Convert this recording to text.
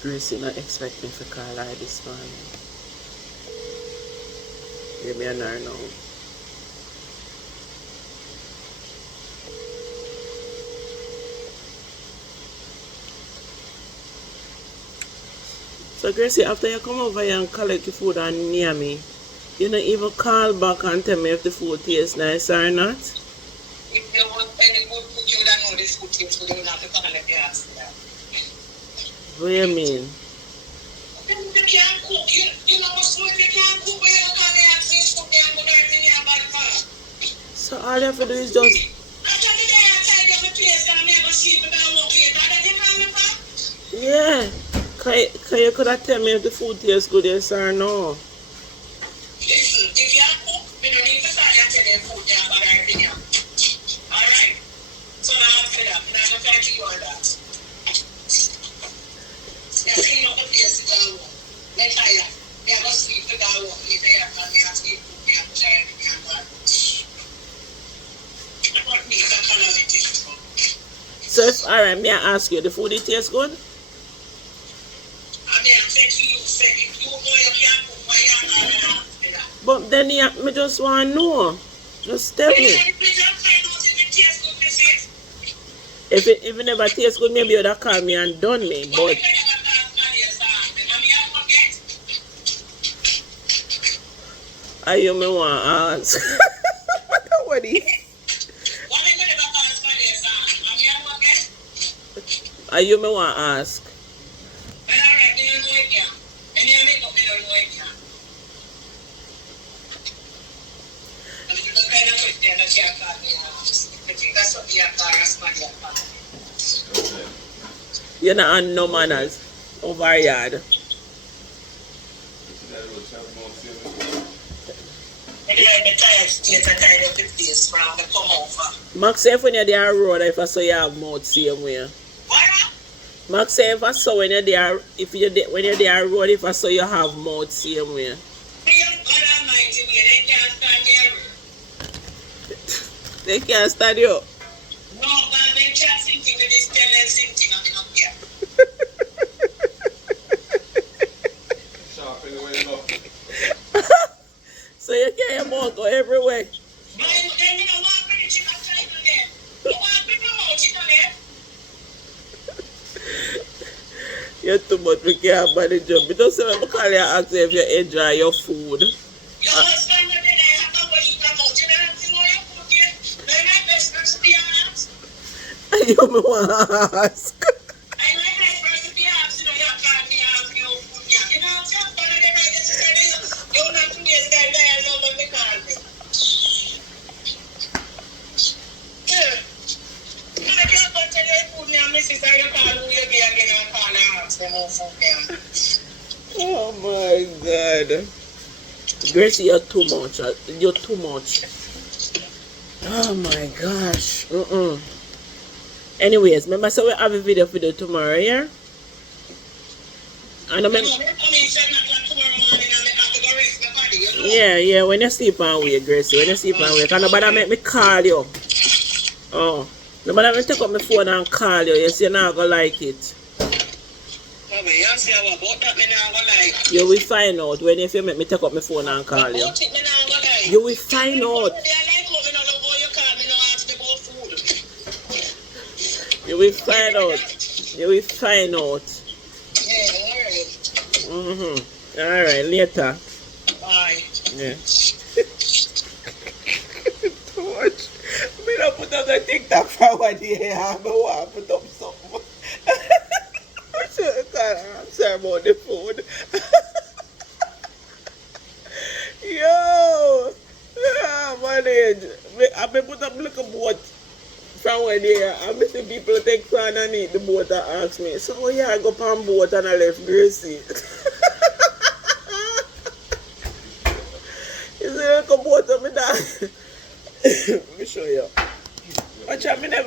Gracie not expect me to call her this morning. Give me an hour now. So Gracie, after you come over here and collect the food and near me, you don't even call back and tell me if the food tastes nice or not? If you want any good food, you don't know this food tastes good, you don't have to come and let me ask that. What do you mean? You can't cook. You know what's good? You can't cook, but you can't ask this food, you can't go everything you have bad. So all you have to do is just... After the day I tidy up the place and I never see it, I won't get that. You can't remember? Yeah. Can you could have tell me if the food tastes good, yes or no? Listen, if you have cook, we don't need to start and tell them food, you have bad everything you have. Alright? So now after that, I'm not going to you on that. You clean up the place to go home. Let tired. You have to sleep to go home. If you have to sleep, you have to try everything you have. What me, that kind of it. So if, alright, may I ask you, the food it tastes good? But then me just want to know. Just tell me. If it never tastes good, maybe you'd have called me and done me. But I you me want to ask. What is? I you me want to ask. You're not on no manners over yard. Max say if when you're there road, if I saw you have mouth same way. Max say if I saw when you're there, when you're there road, if I saw you have mouth same way. They can't stand you. No, but they can't sing thing with this talent sing thing on the up here. Sharp anyway, you know. So you can't your mouth go everywhere. No, they don't walk with the chicken chicken there. Don't walk with the mouth chicken there. You're too much we can't manage you. Because say when I call you and ask you if you enjoy your food. Your husband will be there. I know what you come out. You don't have to know your food yet. They're my best person to be honest. You me want to ask. I'm my best person to be honest. You know, you can't be honest with your food yet. You know, just one of them I get to say you don't have to be a guy there. I know what they call me. Yeah. You know, you can't tell your food now, Mrs. I you call who you be again and call and ask them how food them. Oh my God. Gracie, you're too much. You're too much. Oh my gosh. Anyways, remember, so we have a video for you tomorrow, yeah? And I mean, yeah, when you sleep on way, Gracie, when you sleep on way. Because nobody make me call you. Oh. Nobody make me take up my phone and call you. You see, you're not going to like it. You will find out when if you make me take up my phone and call you. You will find out. You will find out. You will find out. Alright, later. Bye. Yeah. Too much. Me not put up the TikTok for 1 year. I want to put up something. I'm sorry about the food. Yo! Manage. I've been put up like a boat from 1 year. I'm see people take fun and eat the boat and ask me, so yeah, I go on boat and I left Gracie. You see like a boat of me dad. Let me show you. Watch out, me never